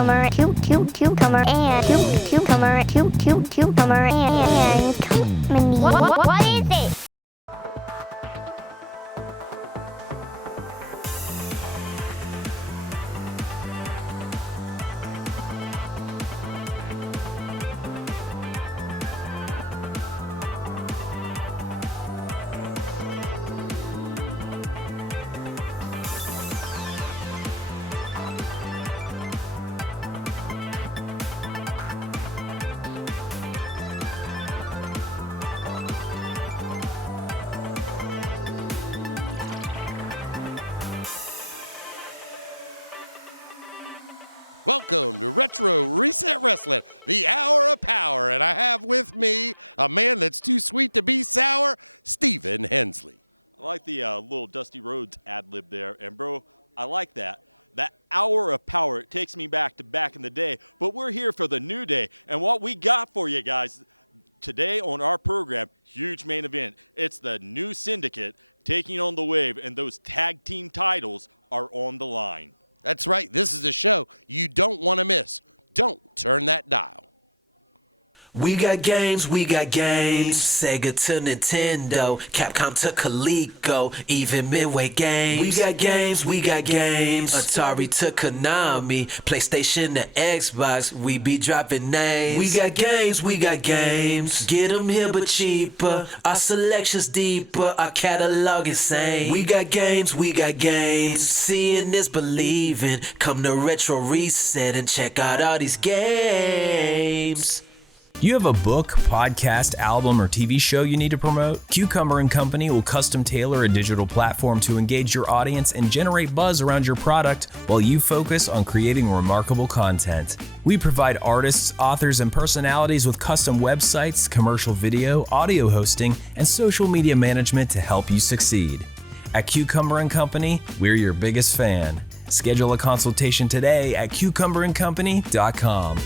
cucumber, cucumber, and cucumber, cucumber, and comedy. What is it? We got games, Sega to Nintendo, Capcom to Coleco, even Midway games. We got games, Atari to Konami, PlayStation to Xbox, we be dropping names. We got games, get them here but cheaper, our selection's deeper, our catalog insane. We got games, seeing is believing, come to Retro Reset and check out all these games. You have a book, podcast, album, or TV show you need to promote? Cucumber & Company will custom tailor a digital platform to engage your audience and generate buzz around your product while you focus on creating remarkable content. We provide artists, authors, and personalities with custom websites, commercial video, audio hosting, and social media management to help you succeed. At Cucumber & Company, we're your biggest fan. Schedule a consultation today at cucumberandcompany.com.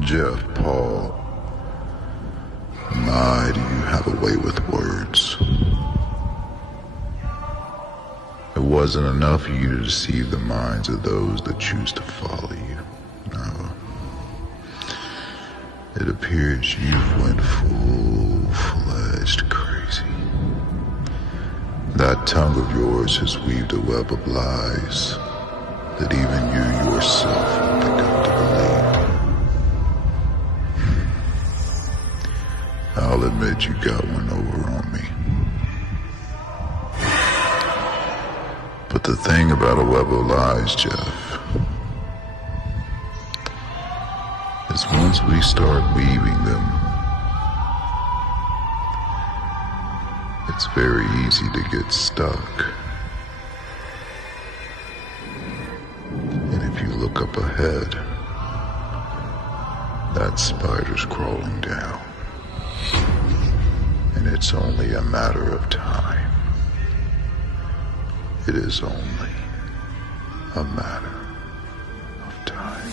Jeff, Paul, my, do you have a way with words? It wasn't enough for you to deceive the minds of those that choose to follow you. No. It appears you've went full-fledged crazy. That tongue of yours has weaved a web of lies that even you yourself have begun to believe. I'll admit you got one over on me. But the thing about a web of lies, Jeff, is once we start weaving them, it's very easy to get stuck. And if you look up ahead, that spider's crawling down. And it's only a matter of time. It is only a matter of time.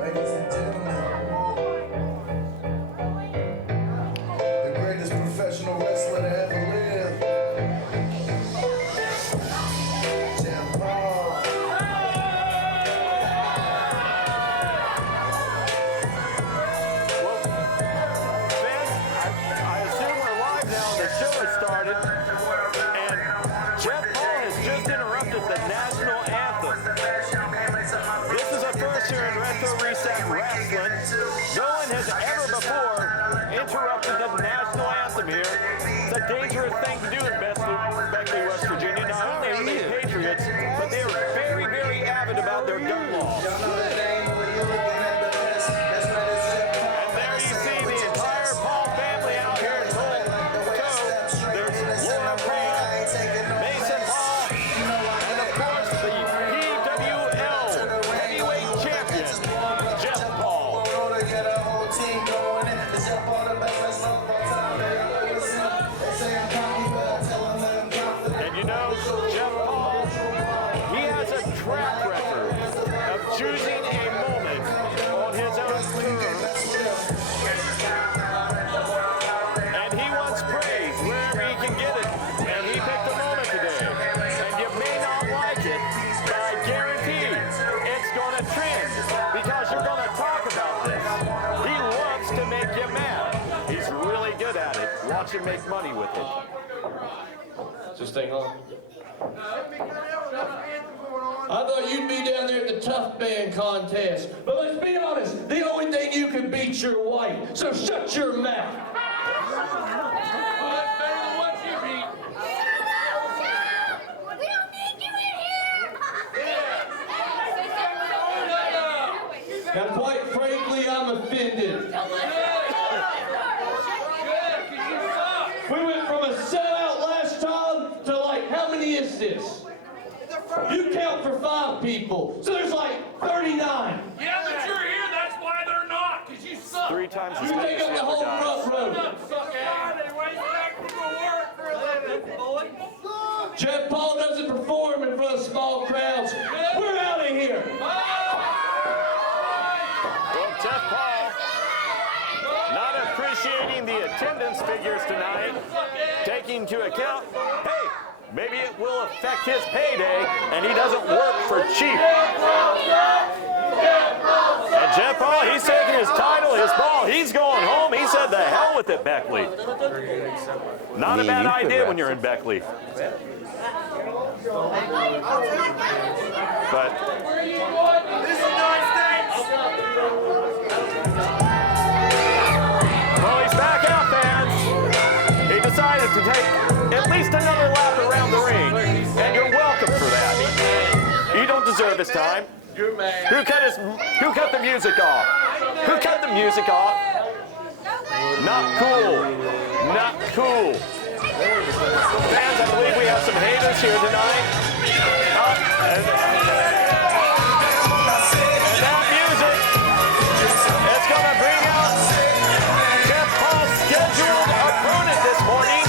Ladies and gentlemen, the greatest professional wrestler to ever live, Jeff Paul. Well, Vince, I assume we're live now. The show has started, and Jeff Paul has just interrupted the national anthem. This is a first here in Retro Reset Rasslin. No one has ever before interrupted the national anthem here. It's a dangerous thing to do in Beckley, West Virginia. Not only are they patriots, but they are very, very avid about their gun laws. And there you see the entire Paul family out here in tow. There's Laura Paul, Mason Paul, and of course the PWL heavyweight champion, Jeff Paul. And you know, Jeff Paul, he has a track record of choosing a moment on his own terms. And he wants praise wherever he can get it. And he picked a moment today. And you may not like it, but I guarantee it's going to trend because you're going to talk about this. He loves to make you mad. He's really good at it. Watch him make money with it. Just hang on. I thought you'd be down there at the Tough Man contest. But let's be honest, the only thing you can beat's your wife. So shut your mouth. Well, that's better than what you beat. We don't need you in here! And quite frankly, I'm offended. We went from a sellout last time to like, how many is this? You count for 5 people, so there's like 39. Yeah, but you're here, that's why they're not, because you suck. 3 times as You many take as up the the whole other guys. front row. They raise up to go work for a living, boy. Jeff Paul doesn't perform in front of small crowds. We're out of here. Well, Jeff Paul not appreciating the attendance figures tonight, taking into account, hey, maybe it will affect his payday, and he doesn't work for cheap. And Jeff Paul, he's taking his title, his ball, he's going home. He said, the hell with it, Beckley. Not a bad idea when you're in Beckley. But This is United States. well, he's back out, fans. He decided to take at least another lap around the ring, and you're welcome for that. You don't deserve his time. You're mad. Who cut the music off? Who cut the music off? Not cool. Not cool. Fans, I believe we have some haters here tonight. And that music is going to bring out Jeff Paul's scheduled opponent this morning,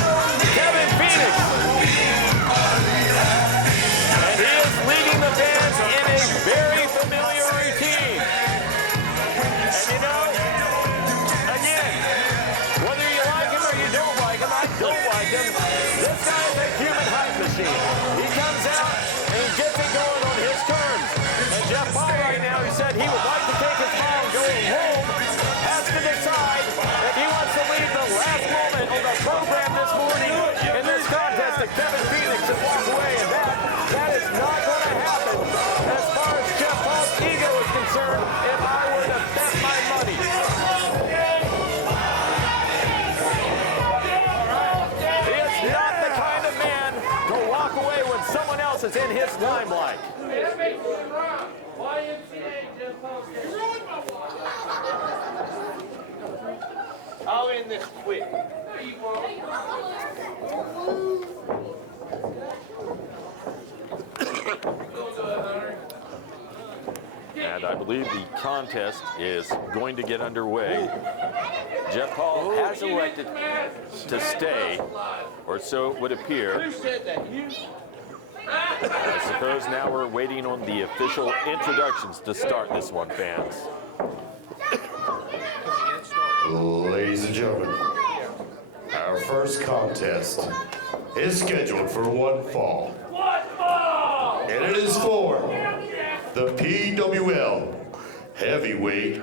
Kevin Phoenix. And he is leading the fans in a very familiar routine. And you know, again, whether you like him or you don't like him, I don't like him. This guy is a human hype machine. He comes out and he gets it going on his terms. And Jeff Paul right now, he said he would like to take his mom going home, has to decide if he wants to leave the last moment on the program this morning in this contest to Kevin Phoenix and walk away. And that is not going to happen as far as Jeff Paul's ego is concerned if I were to bet my money. He is not the kind of man to walk away when someone else is in his limelight. I'll end this quick. And I believe the contest is going to get underway. Jeff Paul has elected to stay, or so it would appear. Who said that? You? I suppose now we're waiting on the official introductions to start this one, fans. Ladies and gentlemen, our first contest is scheduled for one fall. And it is for the PWL Heavyweight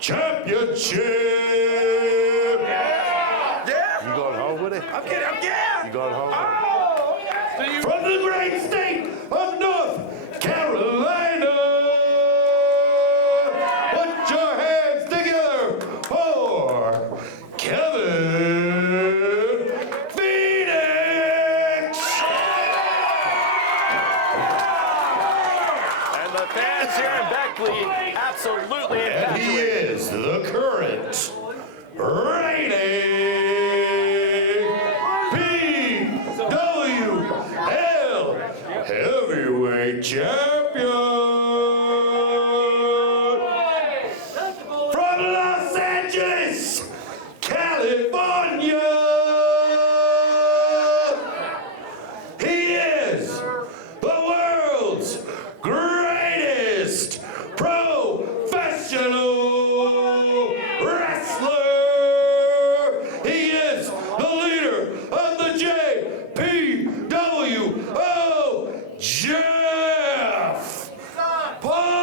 Championship. You going home with it? I'm getting. You going home with it? From the great state of North Carolina, put your hands together for Kevin Phoenix. And the fans here in Beckley absolutely And he infatuated. is the current reigning PWL Heavyweight Champion from Los Angeles, California. He is the world's greatest professional wrestler. He is the leader of the JPWO, Jeff Paul.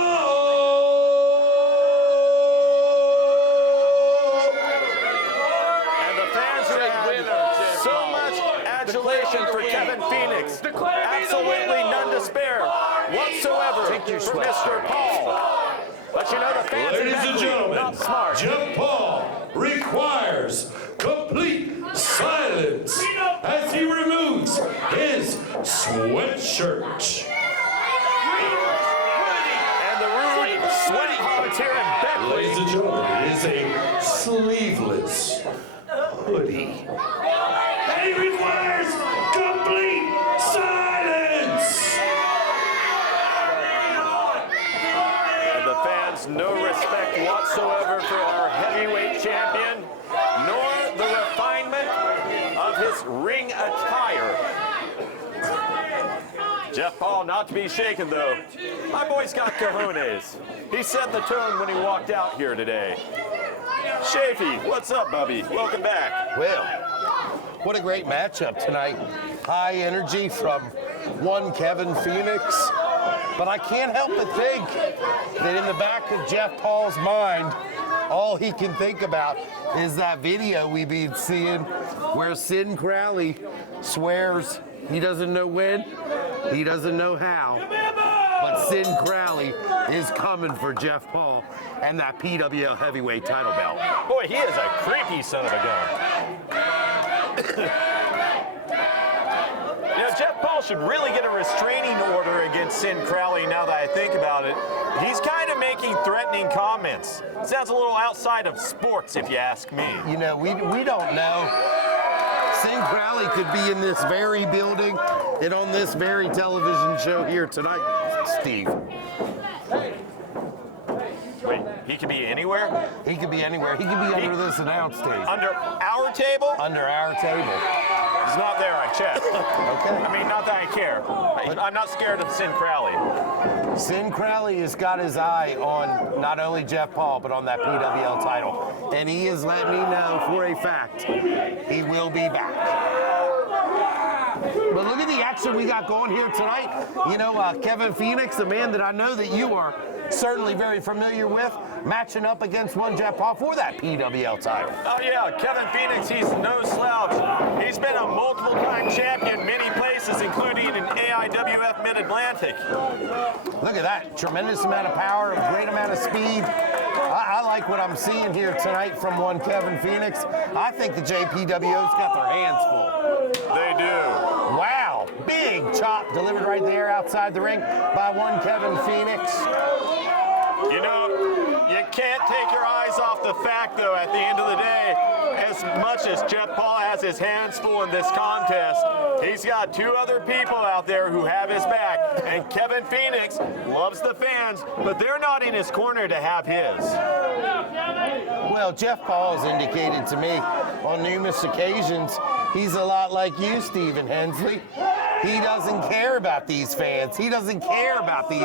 And the fans here have so much adulation for Kevin Phoenix. Absolutely none to spare whatsoever for Mr. Paul. But you know the fans in Ladies and Beckley, gentlemen, not smart. Jeff Paul requires complete silence as he removes his sweatshirt. And the rude sweat hogs here in Beckley. Ladies and gentlemen, it is a sleeveless hoodie. And he requires complete silence. And the fans no respect whatsoever for our heavyweight champion, nor the refinement of his ring attire. Jeff Paul not to be shaken though. My boy's got cojones. He set the tone when he walked out here today. Shafee, what's up, Bubby? Welcome back. Well, what a great matchup tonight. High energy from one Kevin Phoenix. But I can't help but think that in the back of Jeff Paul's mind, all he can think about is that video we've been seeing where Sin Crowley swears he doesn't know when, he doesn't know how, but Sin Crowley is coming for Jeff Paul and that PWL heavyweight title belt. Boy, he is a creepy son of a gun. You know, Jeff Paul should really get a restraining order against Sin Crowley now that I think about it. He's kind of making threatening comments. Sounds a little outside of sports, if you ask me. You know, we don't know. Sin Crowley could be in this very building and on this very television show here tonight, Steve. Wait, he could be anywhere? He could be anywhere. He could be under this announce table. Under our table? Under our table. He's not there, I checked. Okay. I mean, not that I care. I'm not scared of Sin Crowley. Sin Crowley has got his eye on not only Jeff Paul, but on that PWL title. And he is letting me know for a fact he will be back. But look at the action we got going here tonight. You know, Kevin Phoenix, a man that I know that you are certainly very familiar with, matching up against one Jeff Paul for that PWL title. Oh yeah, Kevin Phoenix, he's no slouch. He's been a multiple-time champion many places, including in AIWF Mid-Atlantic. Look at that, tremendous amount of power, a great amount of speed. I like what I'm seeing here tonight from one Kevin Phoenix. I think the JPWO's got their hands full. They do. Wow, big chop delivered right there outside the ring by one Kevin Phoenix. You know, you can't take your eyes off the fact, though, at the end of the day, as much as Jeff Paul has his hands full in this contest, he's got two other people out there who have his back, and Kevin Phoenix loves the fans, but they're not in his corner to have his. Well, Jeff Paul has indicated to me on numerous occasions he's a lot like you, Stephen Hensley. He doesn't care about these fans. He doesn't care about these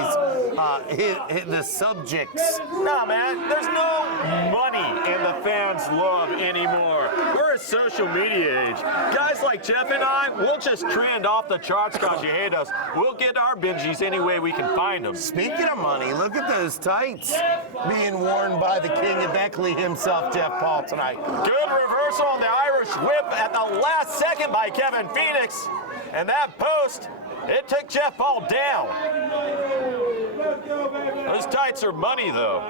the subjects. Nah, man, there's no money in the fans' love anymore. We're a social media age. Guys like Jeff and I, we'll just trend off the charts because you hate us. We'll get our binges any way we can find them. Speaking of money, look at those tights being worn by the King of Beckley himself, Jeff Paul, tonight. Good reversal on the Irish whip at the last second by Kevin Phoenix. And that post, it took Jeff Paul down. Those tights are money, though.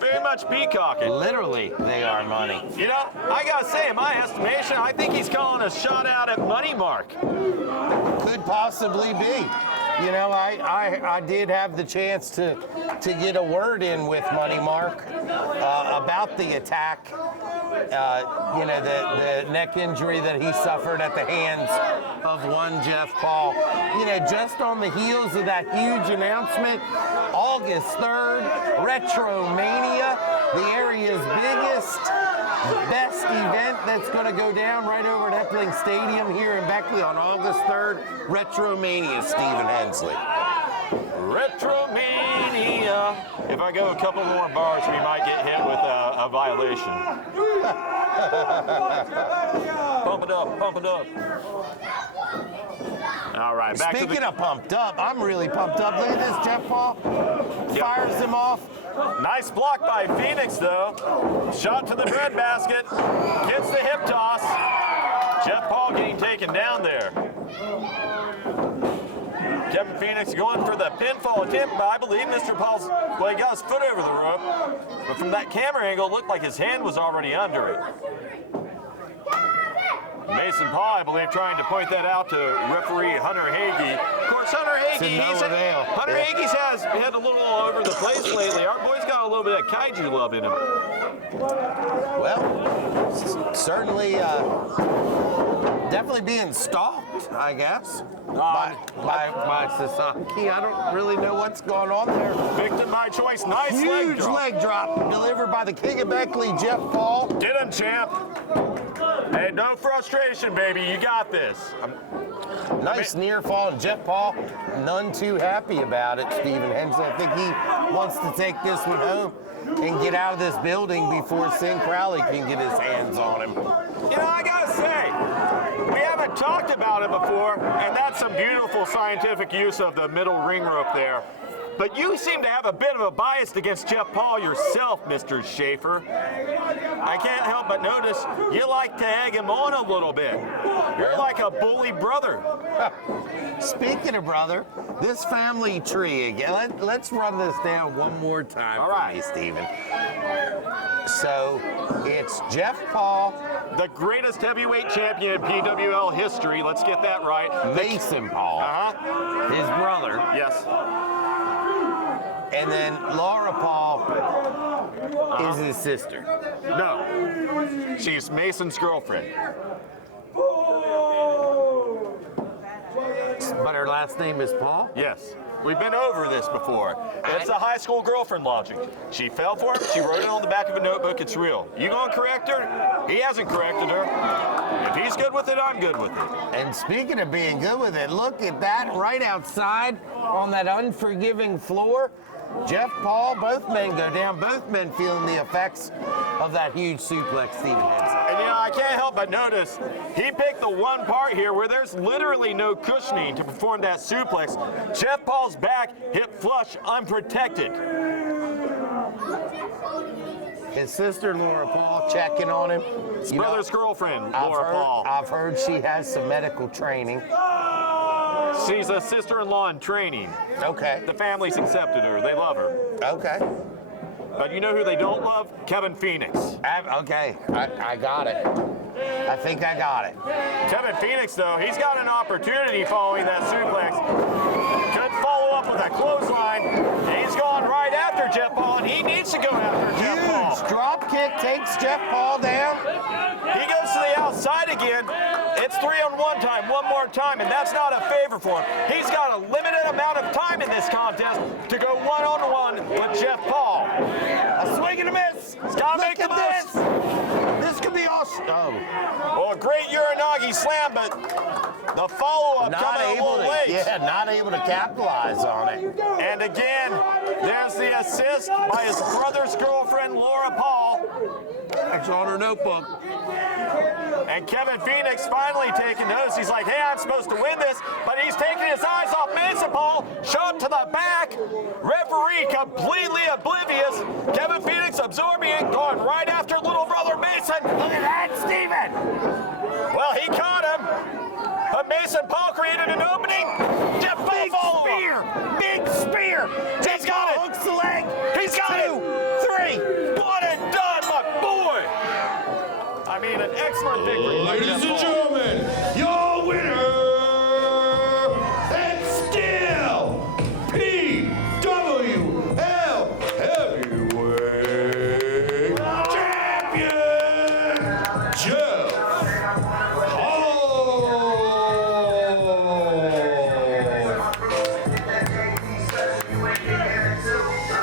Very much peacocking. Literally, they are money. You know, I gotta say, in my estimation, I think he's calling a shot out at Money Mark. Could possibly be. You know, I did have the chance to get a word in with Money Mark about the attack. You know, the neck injury that he suffered at the hands of one Jeff Paul. You know, just on the heels of that huge announcement, August 3rd, Retromania, the area's biggest, best event that's going to go down right over at Epling Stadium here in Beckley on August 3rd, Retromania, Stephen Hensley. Retromania. If I go a couple more bars, we might get hit with a violation. Pump it up, pump it up. All right, back Speaking to the... of pumped up, I'm really pumped up. Look at this, Jeff Paul. Fires him off. Nice block by Phoenix, though. Shot to the breadbasket. Gets the hip toss. Jeff Paul getting taken down there. Kevin Phoenix going for the pinfall attempt, but I believe Mr. Paul's, well, he got his foot over the rope, but from that camera angle, it looked like his hand was already under it. Mason Paul, I believe, trying to point that out to referee Hunter Hagee. Of course, Hunter Hagee, Hagee's has had a little all over the place lately. Our boy's got a little bit of kaiju love in him. Well, certainly, definitely being stalked, I guess, by Sisaki. I don't really know what's going on there. Victim by choice, nice Huge leg drop delivered by the King of Beckley, Jeff Paul. Get him, champ. Hey, no frustration, baby. You got this. Nice near fall, and Jeff Paul, none too happy about it, Stephen Hensley. I think he wants to take this one home and get out of this building before Sin Crowley can get his hands on him. You know, I gotta say, we haven't talked about it before, and that's some beautiful scientific use of the middle ring rope there. But you seem to have a bit of a bias against Jeff Paul yourself, Mr. Schaefer. I can't help but notice you like to egg him on a little bit. You're like a bully brother. Speaking of brother, this family tree again. Let's run this down one more time for me, Stephen. So it's Jeff Paul, the greatest heavyweight champion in PWL history. Let's get that right. Mason Paul, his brother. Yes. And then Laura Paul is his sister. No, she's Mason's girlfriend. But her last name is Paul? Yes. We've been over this before. It's the high school girlfriend logic. She fell for him. She wrote it on the back of a notebook. It's real. You gonna correct her? He hasn't corrected her. If he's good with it, I'm good with it. And speaking of being good with it, look at that right outside on that unforgiving floor. Jeff Paul, both men go down, both men feeling the effects of that huge suplex Stephen Henson. And you know, I can't help but notice, he picked the one part here where there's literally no cushioning to perform that suplex. Jeff Paul's back hit flush, unprotected. His sister, Laura Paul, checking on him. His brother's girlfriend, Laura Paul. I've heard she has some medical training. She's a sister-in-law in training. Okay. The family's accepted her. They love her. Okay. But you know who they don't love? Kevin Phoenix. Okay. I got it. I think I got it. Kevin Phoenix, though, he's got an opportunity following that suplex. Could follow up with a clothesline. He's gone right after Jeff Paul, and he needs to go after Jeff Paul. Huge drop kick takes Jeff Paul down. He goes to the outside again. It's 3-on-1 time, one more time, and that's not a favor for him. He's got a limited amount of time in this contest to go one-on-one with Jeff Paul. A swing and a miss. He's got to make the most. This could be all Well, a great Uranagi slam, but the follow-up coming a little late. Yeah, not able to capitalize on it. And again, there's the assist by his brother's girlfriend, Laura Paul. It's on her notebook. And Kevin Phoenix finally taking notice. He's like, hey, I'm supposed to win this, but he's taking his eyes off Mason Paul, shot to the back. Referee completely oblivious. Kevin Phoenix absorbing it, going right after little brother Mason. Look at that, Steven! Well, he caught him, but Mason Paul created an opening. Jeff Paul follow-up. Big spear! He's got it. Hooks the leg. He's got it. 2, 3. One and done, my boy. I mean, an excellent victory. by Ladies Jeff and Paul. gentlemen, your winner and still PWL Heavyweight Champion, Jeff Paul.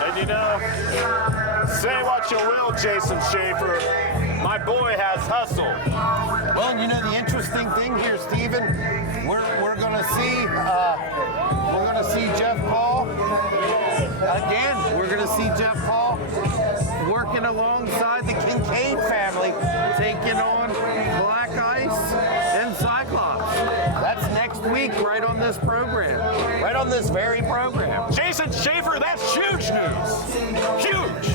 And you know, say what you will, Jason Schaefer, my boy has hustle. Well, you know the interesting thing here, Steven, we're gonna see Jeff Paul again. We're gonna see Jeff Paul working alongside the Kincaid family, taking on Black Ice and Cyclops. That's next week, right on this program, right on this very program. Jason Schaefer, that's huge news. Huge.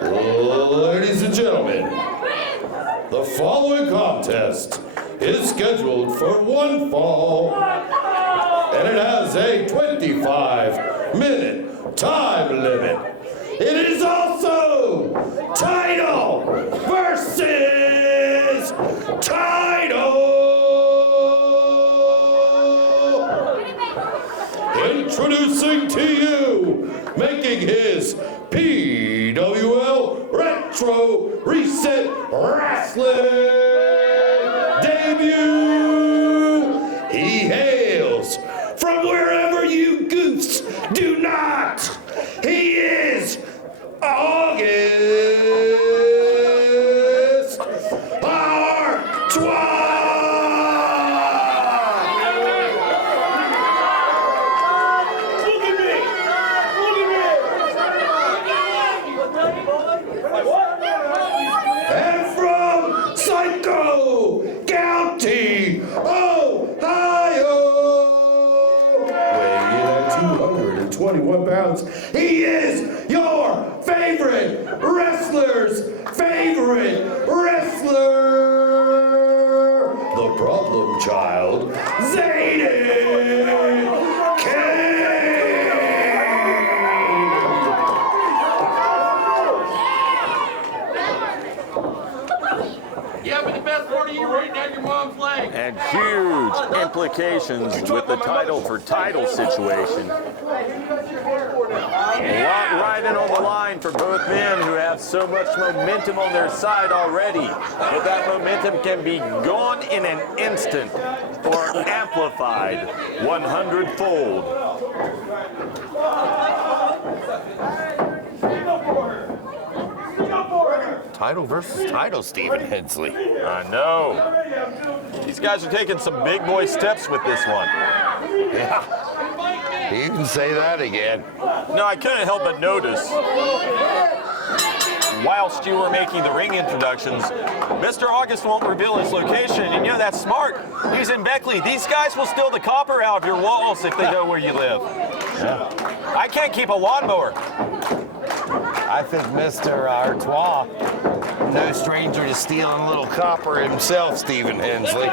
Ladies and gentlemen, the following contest is scheduled for one fall, and it has a 25-minute time limit. It is also title versus title. Introducing to you, making his PWL Retro Reset Rasslin debut. He hails from wherever you goofs do not. He is August Artois. County, Ohio. Weighing in at 221 pounds, he is your favorite wrestler's favorite wrestler, the problem child, Zaiden. Yeah, but the best part of you right down your mom's leg. and huge implications with the title for title situation. A lot riding on the line for both men who have so much momentum on their side already, but that momentum can be gone in an instant or amplified 100-fold. Title versus title, Stephen Hensley. I know. These guys are taking some big boy steps with this one. Yeah. You can say that again. No, I couldn't help but notice, whilst you were making the ring introductions, Mr. August won't reveal his location, and you know that's smart. He's in Beckley. These guys will steal the copper out of your walls if they know where you live. Yeah. I can't keep a lawnmower. I think Mr. Artois, no stranger to stealing a little copper himself, Stephen Hensley.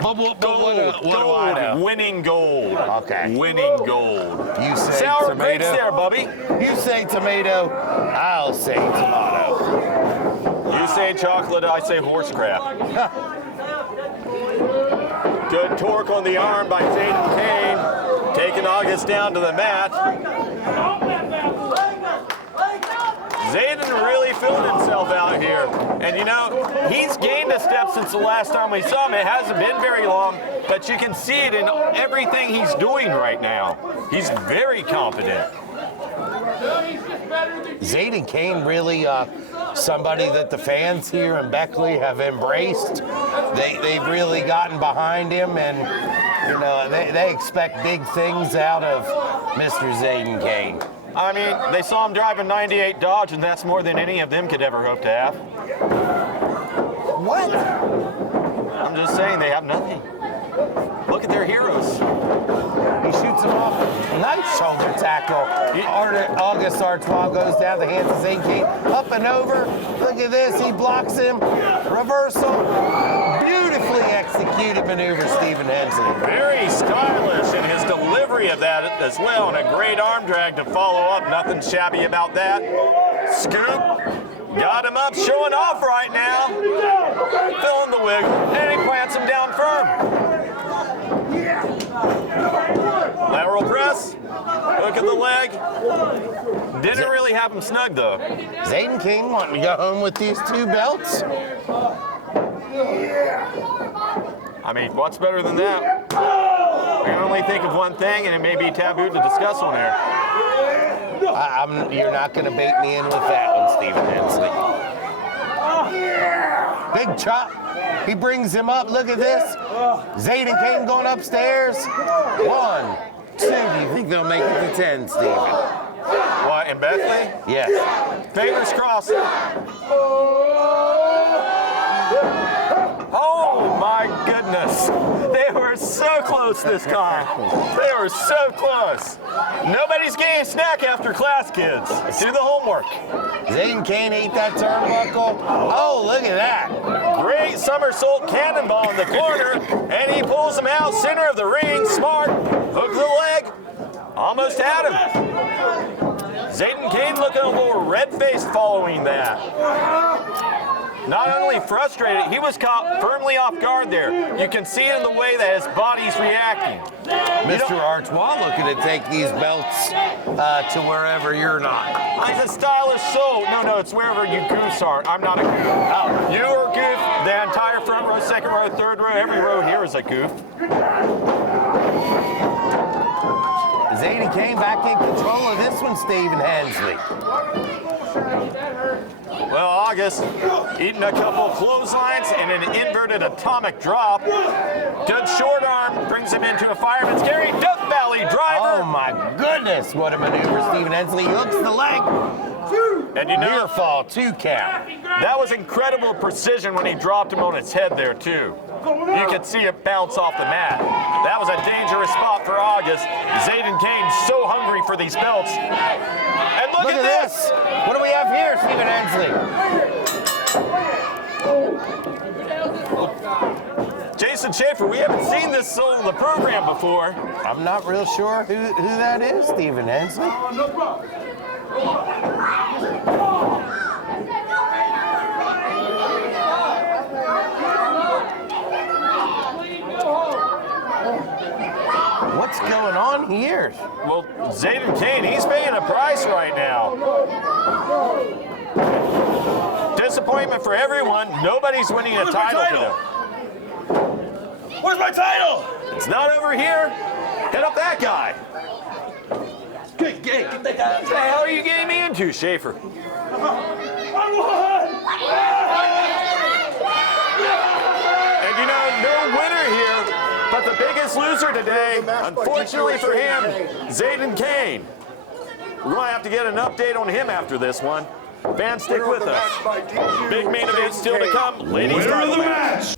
But what do I know? Winning gold. Okay. Winning gold. You say sour tomato. grapes there, Bubby. You say tomato, I'll say tomato. You say chocolate, I say horse crap. Good torque on the arm by Zaiden Kayne, taking August down to the mat. Zaiden really feeling himself out here. And you know, he's gained a step since the last time we saw him. It hasn't been very long, but you can see it in everything he's doing right now. He's very confident. Zaiden Kayne really somebody that the fans here in Beckley have embraced. They've really gotten behind him, and you know, they expect big things out of Mr. Zaiden Kayne. I mean, they saw him drive a 98 Dodge, and that's more than any of them could ever hope to have. What? I'm just saying, they have nothing. Look at their heroes. He shoots him off. Nice shoulder tackle. August Artois goes down the hands of Zaiden Kayne. Up and over. Look at this. He blocks him. Reversal. Beautifully executed maneuver, Stephen Hensley. Very stylish in his delivery of that as well, and a great arm drag to follow up. Nothing shabby about that. Scoop. Got him up, showing off right now. Filling the wiggle, and he plants him down firm. Lateral press. Look at the leg. Didn't really have him snug, though. Zaiden Kayne wanting to go home with these two belts. I mean, what's better than that? I can only think of one thing, and it may be taboo to discuss on air. You're not going to bait me in with that one, Stephen Hensley. Big chop. He brings him up. Look at this. Zaiden Kayne going upstairs. 1, 2. Do you think they'll make it to 10, Stephen? What, in Beckley? Yes. Fingers crossed. Oh my goodness. They were so close this time. They were so close. Nobody's getting a snack after class, kids. Do the homework. Zaiden Kayne ate that turnbuckle. Oh, look at that. Great somersault cannonball in the corner, and he pulls him out center of the ring. Smart. Hook the leg. Almost had him. Zaiden Kayne looking a little red-faced following that. Not only frustrated, he was caught firmly off guard there. You can see it in the way that his body's reacting. Mr. Artois looking to take these belts to wherever you're not. He's a stylish soul. No, it's wherever you goofs are. I'm not a goof. Oh, you are a goof. The entire front row, second row, third row, every row here is a goof. Zaiden Kayne back in control of this one, Stephen Hensley. Well, August eating a couple of clotheslines and an inverted atomic drop. Good short arm brings him into a fireman's carry. Duck Valley driver. Oh my goodness, what a maneuver, Stephen Hensley. He hooks the leg. And you know, near fall, 2 count. That was incredible precision when he dropped him on his head there too. You could see it bounce off the mat. That was a dangerous spot for August. Zaiden Kayne so hungry for these belts. And look at this. What do we have here, Stephen Hensley? Jason Schaefer, we haven't seen this soul in the program before. I'm not real sure who that is, Stephen Hensley. No problem. Zaiden Kayne, he's paying a price right now. Disappointment for everyone. Nobody's winning a title today. Where's my title? It's not over here. Hit up that guy. Get that guy. What the hell are you getting me into, Schaefer? I won! And you know, no winner here, but the biggest loser today, unfortunately for him, Zaiden Kayne. We're going to have to get an update on him after this one. Fans, stick with us. Big main event still to come. Ladies, Winner of the match!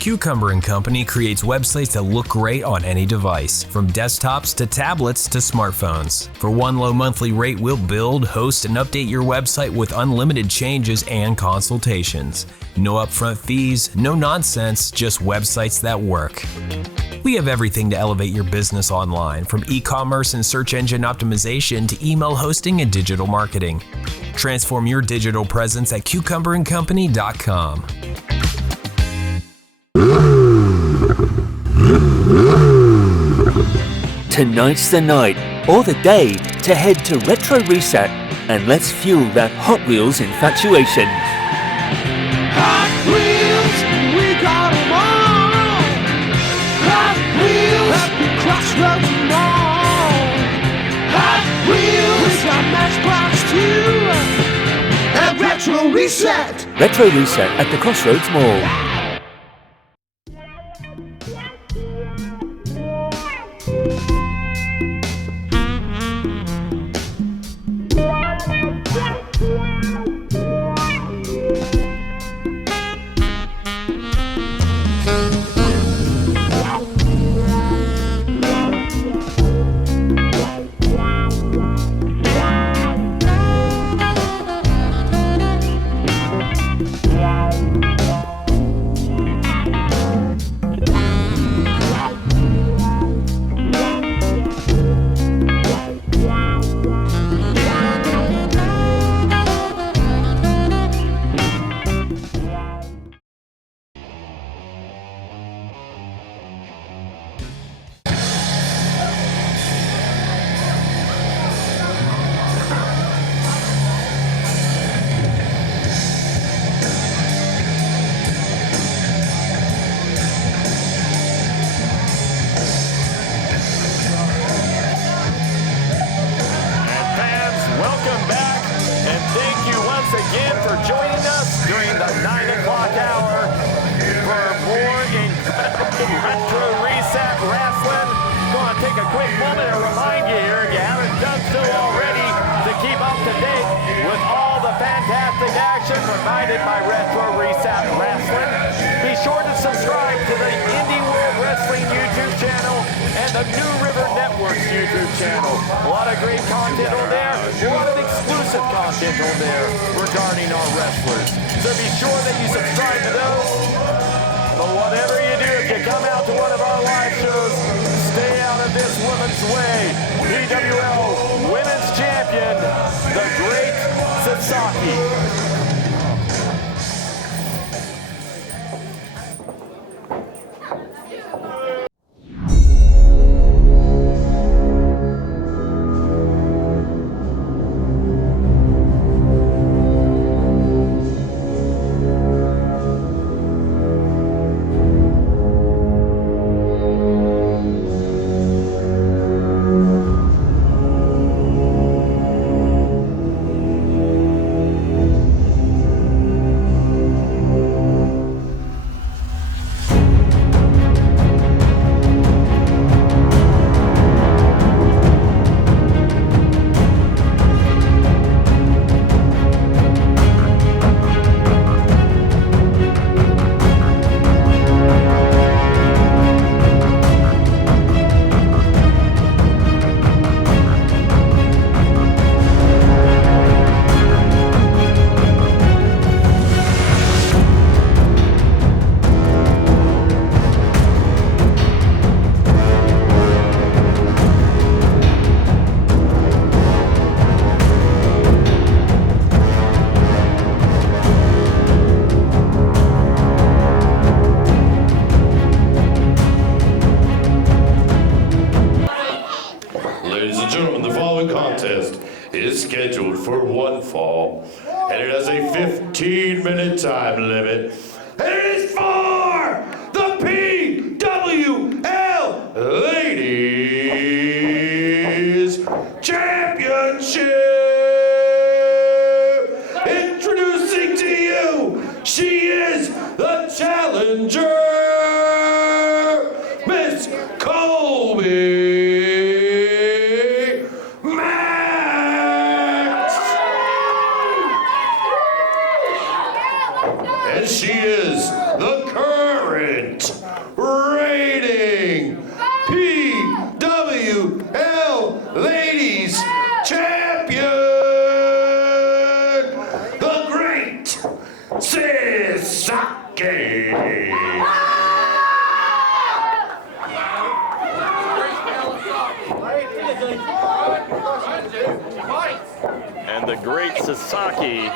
Cucumber & Company creates websites that look great on any device, from desktops to tablets to smartphones. For one low monthly rate, we'll build, host, and update your website with unlimited changes and consultations. No upfront fees, no nonsense, just websites that work. We have everything to elevate your business online, from e-commerce and search engine optimization to email hosting and digital marketing. Transform your digital presence at cucumberandcompany.com. Tonight's the night, or the day, to head to Retro Reset and let's fuel that Hot Wheels infatuation. Hot Wheels, we got 'em all. Hot Wheels, at the crossroads mall. Hot Wheels, we got Matchbox too. At Retro Reset. Retro Reset at the Crossroads Mall. fantastic action provided by Retro Reset Rasslin. Be sure to subscribe to the Indy World Wrestling YouTube channel and the New River Network's YouTube channel. A lot of great content on there, a lot of exclusive content on there regarding our wrestlers. So be sure that you subscribe to those. But whatever you do, if you come out to one of our live shows, stay out of this woman's way. PWL Women's Champion, the great Sisaki. is scheduled for one fall, and it has a 15-minute time limit. And it is for the PWL Ladies Championship. Introducing to you, she is the challenger, Miss Kolbe. She is the current reigning PWL Ladies Champion, the Great Sisaki. And the Great Sisaki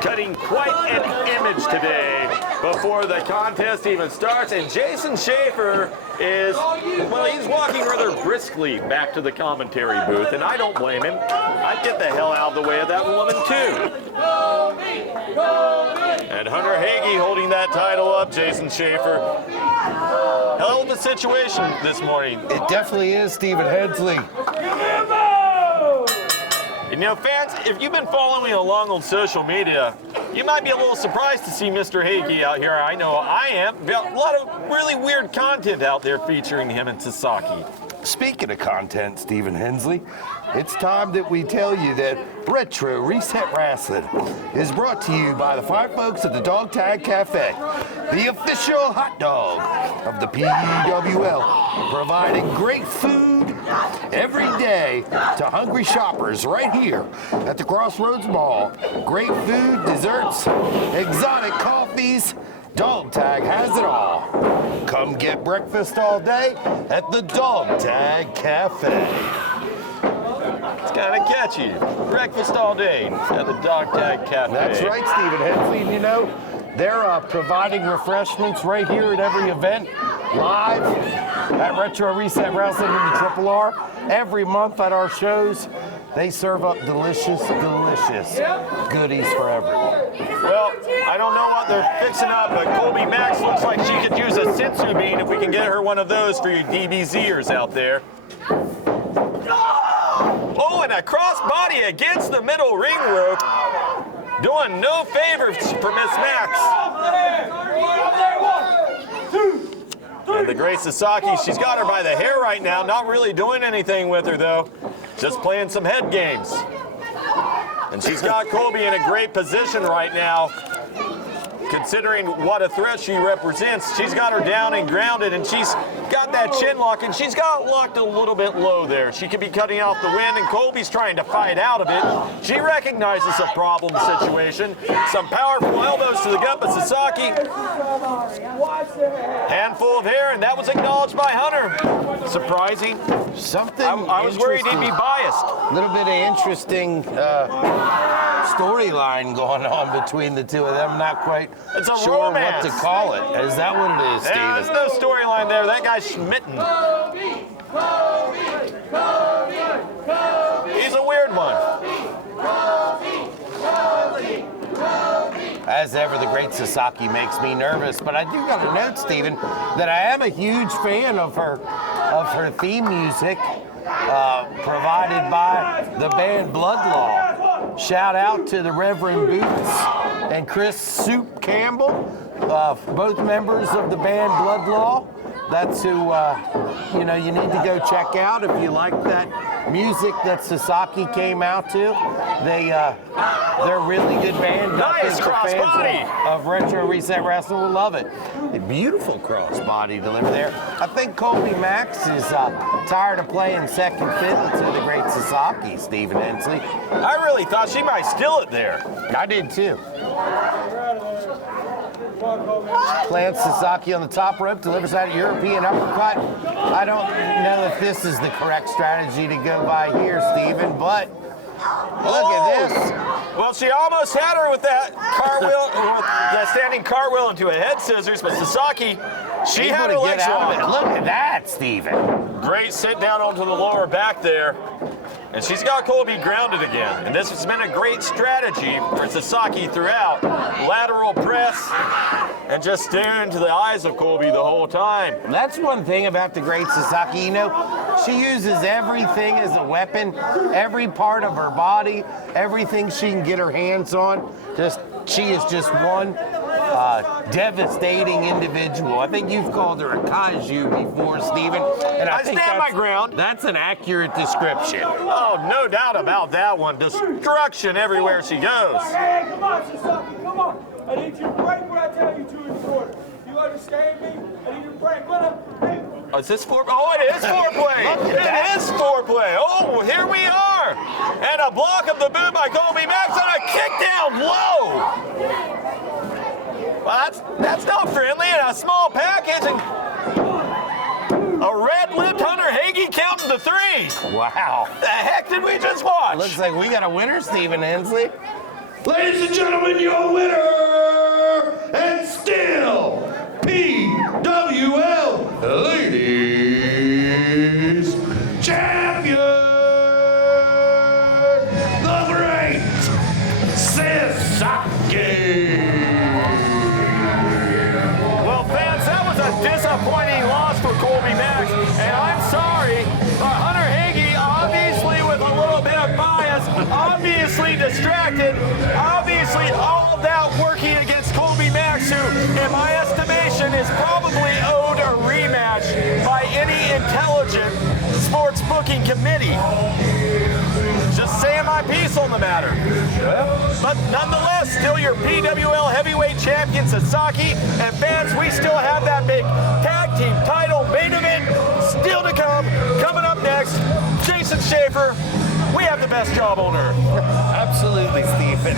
cutting quite an image today before the contest even starts. And Jason Schaefer is, well, he's walking rather briskly back to the commentary booth, and I don't blame him. I'd get the hell out of the way of that woman, too. And Hunter Hagee holding that title up, Jason Schaefer. Hell of a situation this morning. It definitely is, Stephen Hensley. You know, fans, if you've been following along on social media, you might be a little surprised to see Mr. Hagee out here. I know I am. A lot of really weird content out there featuring him and Sisaki. Speaking of content, Stephen Hensley, it's time that we tell you that Retro Reset Rasslin is brought to you by the fine folks at the Dog Tag Cafe, the official hot dog of the PWL, providing great food every day to hungry shoppers right here at the Crossroads Mall. Great food, desserts, exotic coffees. Dog Tag has it all. Come get breakfast all day at the Dog Tag Cafe. It's kind of catchy. Breakfast all day at the Dog Tag Cafe. That's right, Stephen Hensley. You know, they're providing refreshments right here at every event, live at Retro Reset Rasslin in the Triple R. Every month at our shows, they serve up delicious, delicious goodies for everyone. Well, I don't know what they're fixing up, but Colby Max looks like she could use a sensu bean if we can get her one of those for you DBZers out there. Oh, and a crossbody against the middle ring rope. Doing no favors for Miss Max. And the Great Sisaki, she's got her by the hair right now, not really doing anything with her though. Just playing some head games. And she's got Colby in a great position right now. Considering what a threat she represents, she's got her down and grounded, and she's got that chin lock, and she's got locked a little bit low there. She could be cutting off the wind, and Colby's trying to fight out of it. She recognizes a problem situation. Some powerful elbows to the gut, but Sisaki, handful of hair, and that was acknowledged by Hunter. Surprising. Something I was worried he'd be biased. A little bit of interesting storyline going on between the two of them. Not quite sure romance. what to call it. Is that what it is, Steve? Yeah, there's no storyline there. That guy's smitten. He's a weird one. As ever, the Great Sisaki makes me nervous, but I do got to note, Stephen, that I am a huge fan of her theme music provided by the band Blood Law. Shout out to the Reverend Boots and Chris Soup Campbell, both members of the band Blood Law. That's who you need to go check out if you like that music that Sisaki came out to. They're a really good band. Nice crossbody of Retro Reset Rasslin will love it. A beautiful crossbody delivered there. I think Colby Max is tired of playing second fiddle to the Great Sisaki, Stephen Hensley. I really thought she might steal it there. I did too. Plants Sisaki on the top rope, delivers that European uppercut. I don't know if this is the correct strategy to go by here, Stephen, but look at this. Well, she almost had her with that cartwheel, with that standing cartwheel into a head scissors, but Sisaki, She able had to her get legs out of it. wrong. Look at that, Steven. Great sit down onto the lower back there. And she's got Kolbe grounded again. And this has been a great strategy for Sisaki throughout. Lateral press and just staring into the eyes of Kolbe the whole time. That's one thing about the great Sisaki. You know, she uses everything as a weapon, every part of her body, everything she can get her hands on. She is just one devastating individual. I think you've called her a kaiju before, Steven. And I think stand my ground. That's an accurate description. Oh, no doubt about that one. Destruction everywhere she goes. Hey, come on, Sisaki, come on. I need you to break what I tell you to in the quarter. You understand me? I need you to break. Hey. Oh, is this foreplay? Oh, it is foreplay. It is foreplay. Oh, here we are. And a block of the boot by Kolbe Max and a kick down low. Well, that's not friendly, and a small package, and a red-lipped Hunter Hagee counting to 3. Wow. The heck did we just watch? Looks like we got a winner, Steven Hensley. Ladies and gentlemen, your winner and still PWL Ladies Champion, the great Sisaki. Well, fans, that was a disappointing loss for Kolbe Max, and I'm sorry, but Hunter Hagee, obviously with a little bit of bias, obviously distracted, obviously all that working against Kolbe Max, who, in my estimation, is probably owed a rematch by any intelligent sports booking committee. Just saying my piece on the matter. But nonetheless, still your PWL heavyweight champion, Sisaki. And fans, we still have that big tag team title main event still to come. Coming up next, Jason Schaefer. We have the best job on earth. Absolutely, Stephen.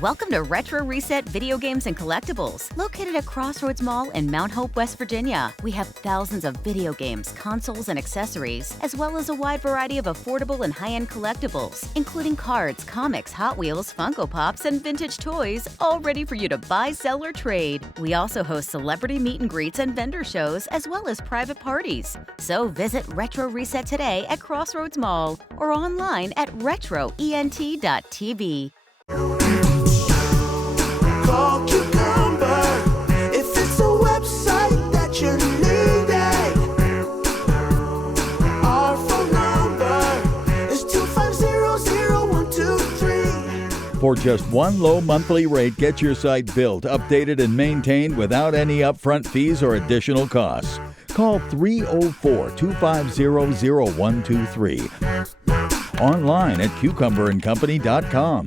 Welcome to Retro Reset Video Games and Collectibles, located at Crossroads Mall in Mount Hope, West Virginia. We have thousands of video games, consoles, and accessories, as well as a wide variety of affordable and high-end collectibles, including cards, comics, Hot Wheels, Funko Pops, and vintage toys, all ready for you to buy, sell, or trade. We also host celebrity meet and greets and vendor shows, as well as private parties. So visit Retro Reset today at Crossroads Mall or online at retroent.tv. Call Cucumber if it's a website that you're needing. Our phone number is 2500123. For just one low monthly rate, get your site built, updated, and maintained without any upfront fees or additional costs. Call 304-250-0123. Online at cucumberandcompany.com.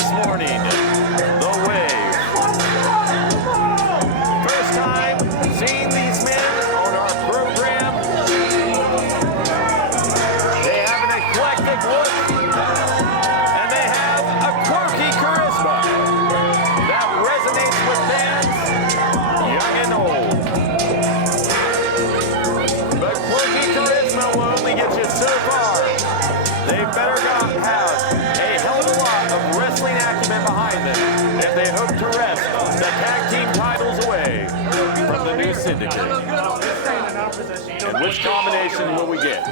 this morning, The Wave. First time seeing these men on our program. They have an eclectic look, and they have a quirky charisma that resonates with fans, young and old. But quirky charisma will only get you so far. They better have a hell of a lot of wrestling acumen behind them if they hope to wrest the tag team titles away from the new Syndicate. And which combination will we get?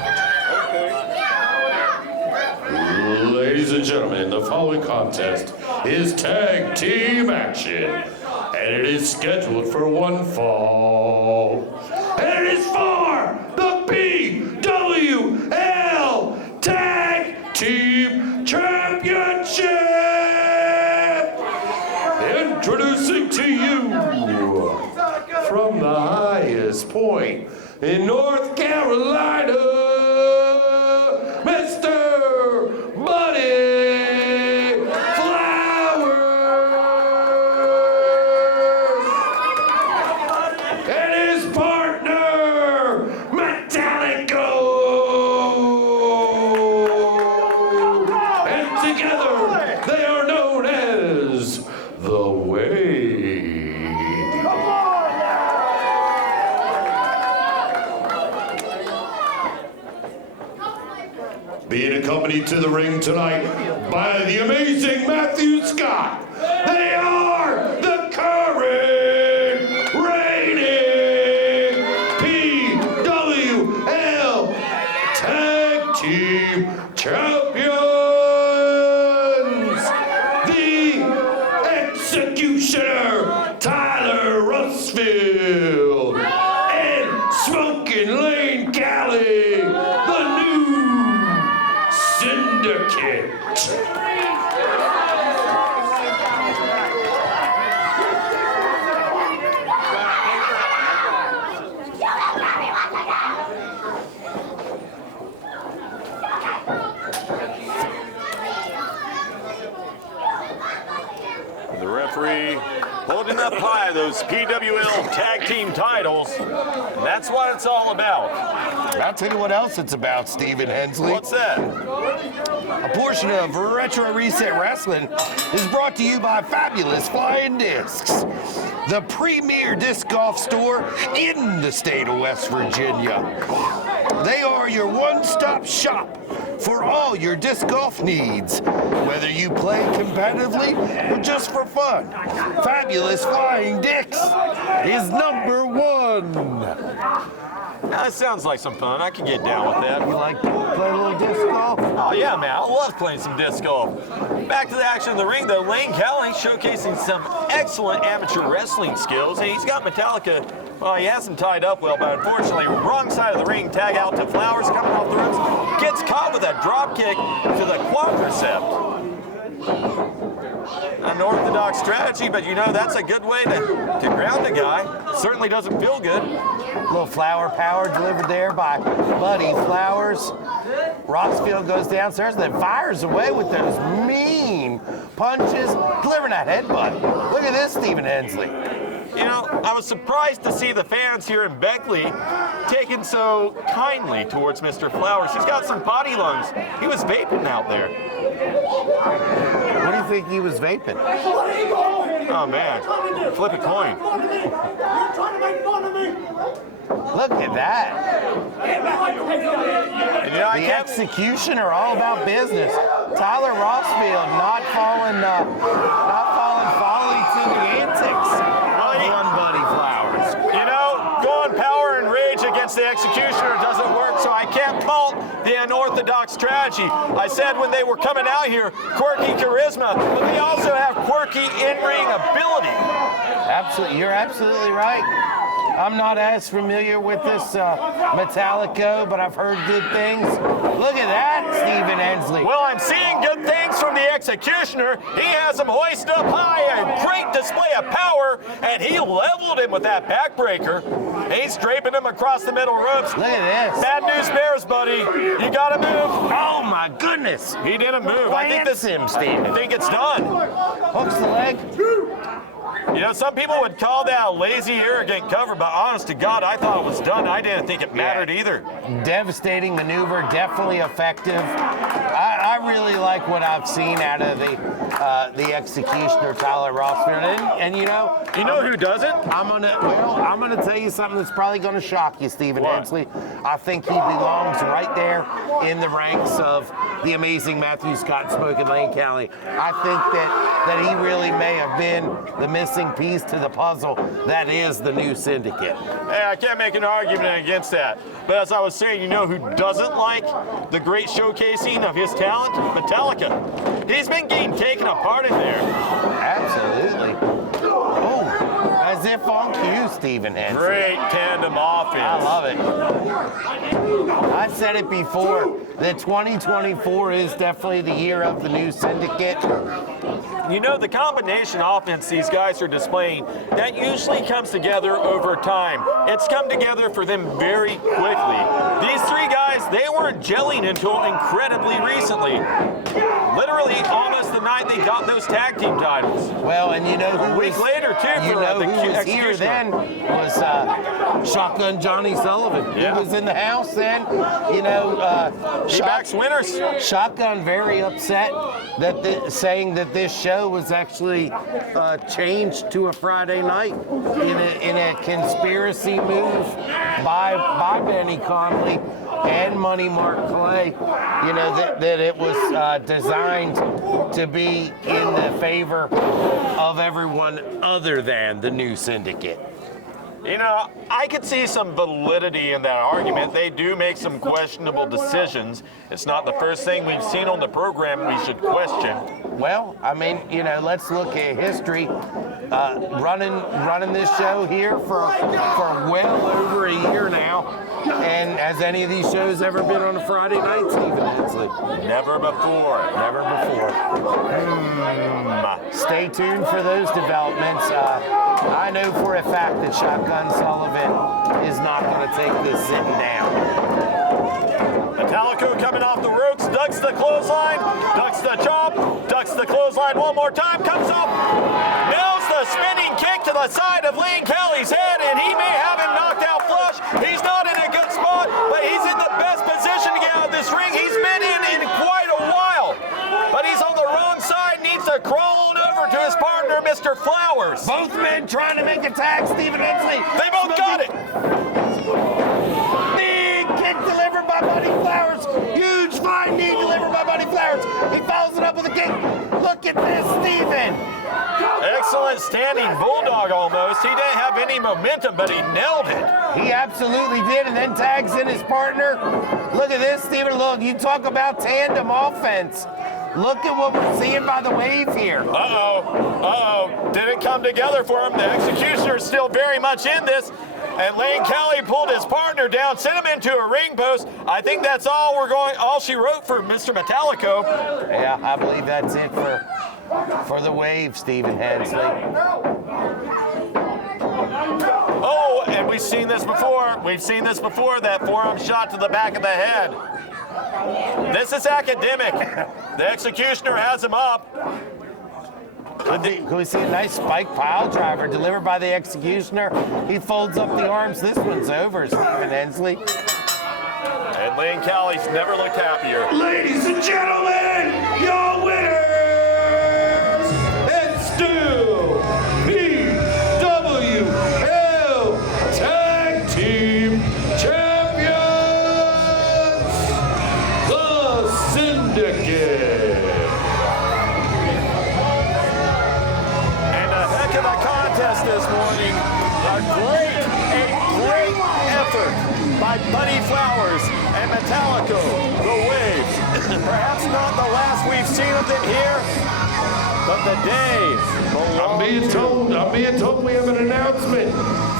Ladies and gentlemen, the following contest is tag team action, and it is scheduled for one fall. And it is for the PWL Tag Team Championship! Introducing to you, from the highest point in North Carolina, Mr. Buddy Flowers and his partner, Metallico. And together they are known as The Wave. Being accompanied to the ring tonight by the amazing Matthew Scott. They are the current reigning PWL Tag Team Champions. The Executioner, Tyler Russfield, and Smoking Lane Cali, the new Syndicate. The referee holding up high those PWL tag team titles. That's what it's all about. I'll tell you what else it's about, Stephen Hensley. What's that? A portion of Retro Reset Wrestling is brought to you by Fabulous Flying Discs, the premier disc golf store in the state of West Virginia. They are your one-stop shop for all your disc golf needs, whether you play competitively or just for fun. Fabulous Flying Discs is number one. That sounds like some fun. I can get down with that. You like to play a little disc golf? Oh, yeah, man. I love playing some disc golf. Back to the action of the ring, though. Lane Cali showcasing some excellent amateur wrestling skills. And he's got Metallica, well, he has him tied up well, but unfortunately, wrong side of the ring. Tag out to Flowers coming off the ropes. Gets caught with that drop kick to the quadricep. Unorthodox strategy, but you know that's a good way to ground a guy. Certainly doesn't feel good. Little flower power delivered there by Buddy Flowers. Roxfield goes downstairs and then fires away with those mean punches, delivering that headbutt. Look at this, Stephen Hensley. You know, I was surprised to see the fans here in Beckley taken so kindly towards Mr. Flowers. He's got some potty lungs. He was vaping out there. What do you think he was vaping? Oh, man. Flip a coin. Look at that. And, you know, the execution are all about business. Tyler Rossfield not falling folly to the antics of one Buddy Flowers. You know, going power and rage against the executioner doesn't work, so I can't fault the unorthodox strategy. I said when they were coming out here, quirky charisma, but they also have quirky in-ring ability. Absolutely, you're absolutely right. I'm not as familiar with this Metallico, but I've heard good things. Look at that, Stephen Hensley. Well, I'm seeing good things from the Executioner. He has him hoisted up high, a great display of power, and he leveled him with that backbreaker. He's draping him across the middle ropes. Look at this. Bad news bears, buddy. You gotta move. Oh my goodness. He didn't move. I think Plants him, Steve. I think it's done. Hooks the leg. You know, some people would call that a lazy, arrogant cover, but honest to God, I thought it was done. I didn't think it mattered either. Devastating maneuver, definitely effective. I really like what I've seen out of the executioner, Tyler Rasslin. And you know who doesn't? I'm gonna tell you something that's probably gonna shock you, Stephen Hensley. I think he belongs right there in the ranks of the amazing Matthew Scott, Smoke, and Lane Kelly. I think that he really may have been the missing piece to the puzzle that is the new Syndicate. Hey, I can't make an argument against that. But as I was saying, you know who doesn't like the great showcasing of his talent? Metallica. He's been getting taken apart in there. Absolutely. Oh, as if on cue, Stephen Hensley. Great tandem offense. I love it. I said it before, that 2024 is definitely the year of the new Syndicate. You know, the combination offense these guys are displaying, that usually comes together over time. It's come together for them very quickly. These three guys, they weren't gelling until incredibly recently. Literally almost the night they got those tag team titles. Well, and you know who a week later, too, for who was here then was Shotgun Johnny Sullivan. Yeah. He was in the house then. You know, he backs winners. Shotgun very upset that saying that this show was actually changed to a Friday night in a conspiracy move by Benny Conley and Money Mark Clay. You know, that it was designed to be in the favor of everyone other than the new Syndicate. You know, I could see some validity in that argument. They do make some questionable decisions. It's not the first thing we've seen on the program we should question. Well, I mean, you know, let's look at history. Running this show here for well over a year now. And has any of these shows ever been on a Friday night, Stephen Hensley? Never before. Never before. Stay tuned for those developments. I know for a fact that Shotgun Sullivan is not going to take this sitting down. Metallico coming off the ropes, ducks the clothesline, ducks the chop, ducks the clothesline one more time, comes up, nails the spinning kick to the side of Lane Kelly's head, and he may have him knocked out flush. He's not in a good spot, but he's in the best position to get out of this ring he's been in quite a while. But he's on the wrong side, needs to crawl on over to his partner, Mr. Flowers. Both men trying to make a tag, Stephen Hensley. They both got it. Big kick delivered by Buddy Flowers. Huge flying knee delivered by Buddy Flowers. He follows it up with a kick. Look at this, Stephen. Excellent standing bulldog almost. He didn't have any momentum, but he nailed it. He absolutely did, and then tags in his partner. Look at this, Stephen. Look, you talk about tandem offense. Look at what we're seeing by the wave here. Uh-oh. Didn't come together for him. The executioner is still very much in this. And Lane Kelly pulled his partner down, sent him into a ring post. I think that's all she wrote for Mr. Metallico. Yeah, I believe that's it for the wave, Stephen Hensley. Oh, and we've seen this before. We've seen this before, that forearm shot to the back of the head. This is academic. The executioner has him up. Can we see a nice spike pile driver delivered by the executioner? He folds up the arms. This one's over, Stephen Hensley. And Lane Kelly's never looked happier. Ladies and gentlemen, your winners and still PWL Tag Team Champions, the Syndicate. And a heck of a contest this morning. A great effort by Buddy Flowers and Metallico, the Wave. Perhaps not the last we've seen of them here, but the day I'm being told we have an announcement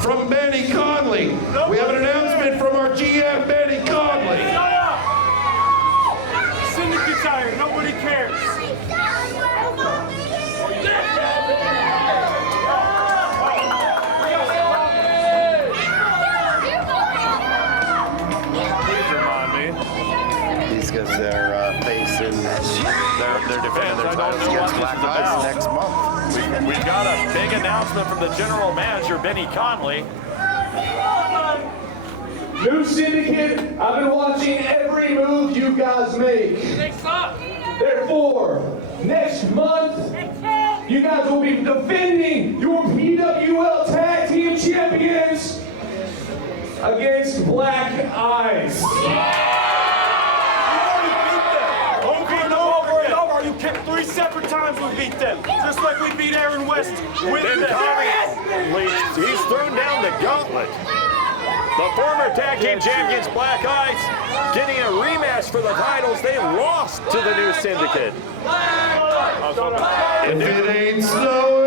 from Benny Conley. We have an announcement from our GM, Benny Conley. Syndicate's hired. Nobody cares. They're defending their titles against Black Ice next month. We've got a big announcement from the general manager, Benny Conley. New Syndicate, I've been watching every move you guys make. Therefore, next month, you guys will be defending your PWL Tag Team Champions against Black Ice. You kicked 3 separate times we beat them, just like we beat Aaron West with them. He's thrown down the gauntlet. The former tag team champions Black Ice getting a rematch for the titles. They lost to the new Syndicate. If it ain't snow